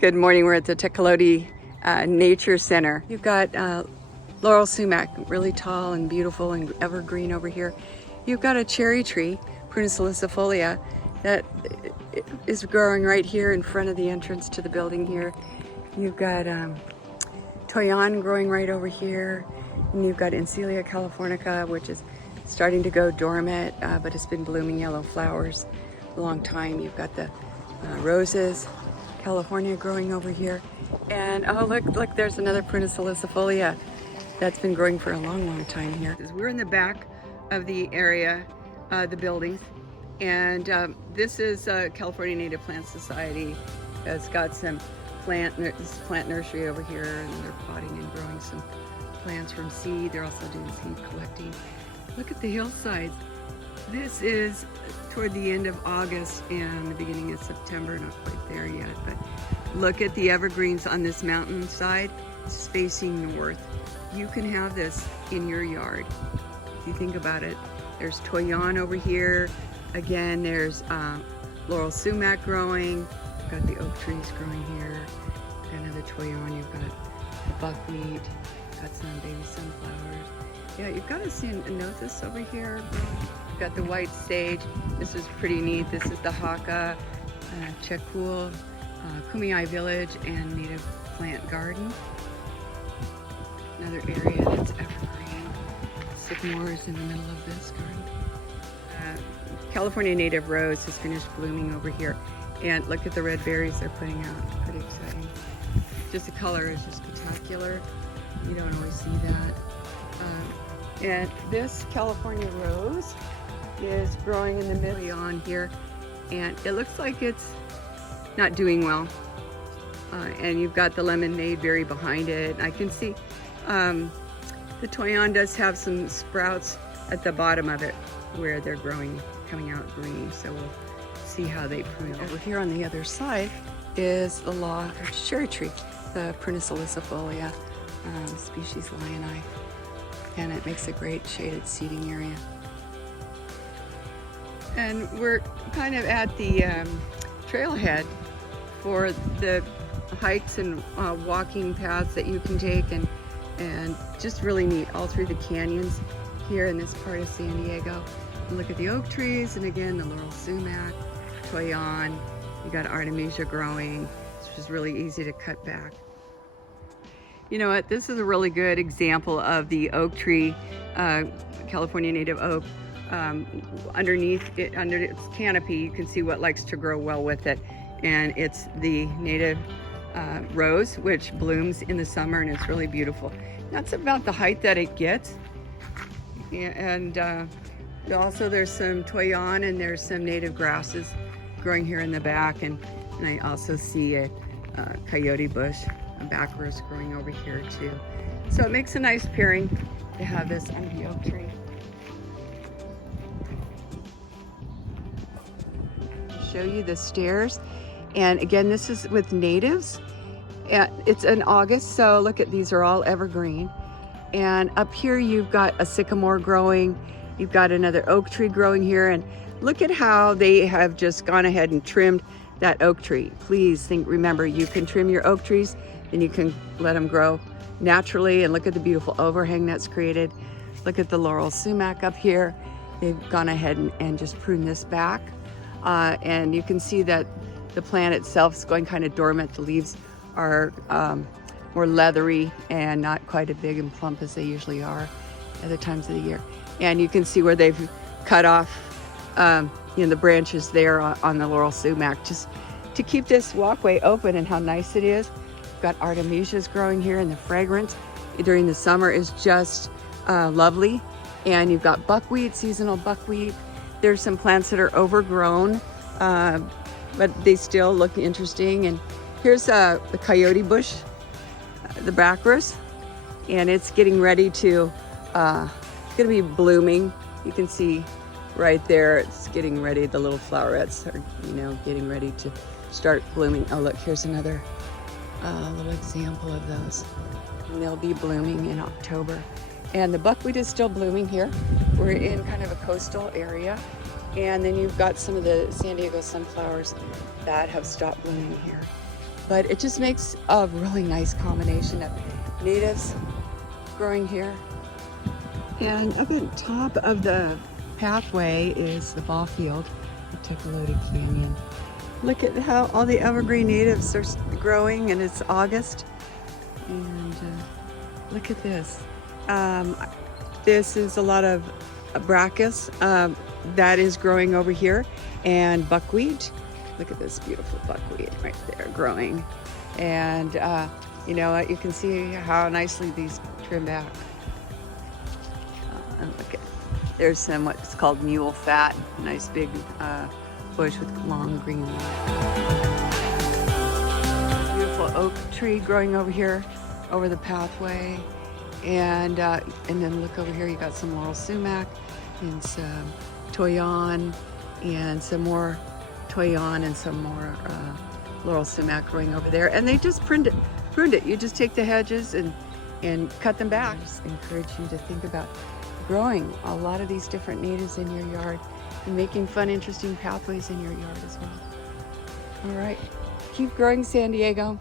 Good morning. We're at the Tecolote Nature Center. You've got laurel sumac, really tall and beautiful and evergreen over here. You've got a cherry tree, Prunus salicifolia, that is growing right here in front of the entrance to the building here. You've got toyon growing right over here, and you've got Encelia californica, which is starting to go dormant, but it's been blooming yellow flowers a long time. You've got the roses, California growing over here. And oh, look, there's another Prunus salicifolia that's been growing for a long time here. We're in the back of the area, the building, and this is California Native Plant Society. It's got some plant nursery over here, and they're potting and growing some plants from seed. They're also doing seed collecting. Look at the hillsides. This is toward the end of August and the beginning of September, not quite there yet, but look at the evergreens on this mountainside. It's facing north. You can have this in your yard. If you think about it, there's toyon over here. Again, there's laurel sumac growing. You've got the oak trees growing here. Another toyon. You've got the buckwheat. Got some baby sunflowers. Yeah, you've got a ceanothus over here. You've got the white sage. This is pretty neat. This is the haka, chekul, Kumeyaay village, and native plant garden. Another area that's evergreen. Sycamores in the middle of this garden. California native rose has finished blooming over here. And look at the red berries they're putting out. Pretty exciting. Just the color is just spectacular. You don't always see that. And this California rose is growing in the middle on here, and it looks like it's not doing well. And you've got the lemonade berry behind it. I can see the toyon does have some sprouts at the bottom of it where they're growing, coming out green. So we'll see how they prune. Over here on the other side is the cherry tree, the Prunus salicifolia, species lioni. And it makes a great shaded seating area. And we're kind of at the trailhead for the hikes and walking paths that you can take, and just really neat all through the canyons here in this part of San Diego. And look at the oak trees, and again the laurel sumac, toyon. You got artemisia growing, which is really easy to cut back. You know what, this is a really good example of the oak tree, California native oak. Underneath it, under its canopy, you can see what likes to grow well with it. And it's the native rose, which blooms in the summer, and it's really beautiful. That's about the height that it gets. And also there's some toyon, and there's some native grasses growing here in the back. And I also see a coyote bush, a back rose growing over here too. So it makes a nice pairing to have this under the oak tree. I'll show you the stairs. And again, this is with natives. It's in August, so look at these are all evergreen. And up here you've got a sycamore growing. You've got another oak tree growing here. And look at how they have just gone ahead and trimmed that oak tree. Please remember, you can trim your oak trees, and you can let them grow naturally. And look at the beautiful overhang that's created. Look at the laurel sumac up here. They've gone ahead and just pruned this back. And you can see that the plant itself is going kind of dormant. The leaves are more leathery and not quite as big and plump as they usually are other times of the year. And you can see where they've cut off the branches there on the laurel sumac, just to keep this walkway open. And how nice it is. We've got artemisias growing here, and the fragrance during the summer is just lovely. And you've got buckwheat, seasonal buckwheat. There's some plants that are overgrown, but they still look interesting. And here's the coyote bush, the backrus, and it's getting ready to, it's gonna be blooming. You can see right there, it's getting ready. The little flowerets are, getting ready to start blooming. Oh, look, here's another little example of those. And they'll be blooming in October. And the buckwheat is still blooming here. We're in kind of a coastal area. And then you've got some of the San Diego sunflowers that have stopped blooming here. but it just makes a really nice combination of natives growing here. And up at the top of the pathway is the ball field of Tecolote Canyon. Look at how all the evergreen natives are growing, and it's August. And look at this. This is a lot of brachis that is growing over here, and buckwheat. Look at this beautiful buckwheat right there growing. And you know what? You can see how nicely these trim back. And look at, there's some what's called mule fat, nice big bush with long green leaves. Beautiful oak tree growing over here, over the pathway, and then look over here. You got some laurel sumac and some toyon, and some more toyon and some more laurel sumac growing over there. And they just pruned it. You just take the hedges and cut them back. I just encourage you to think about growing a lot of these different natives in your yard and making fun, interesting pathways in your yard as well. All right, keep growing, San Diego.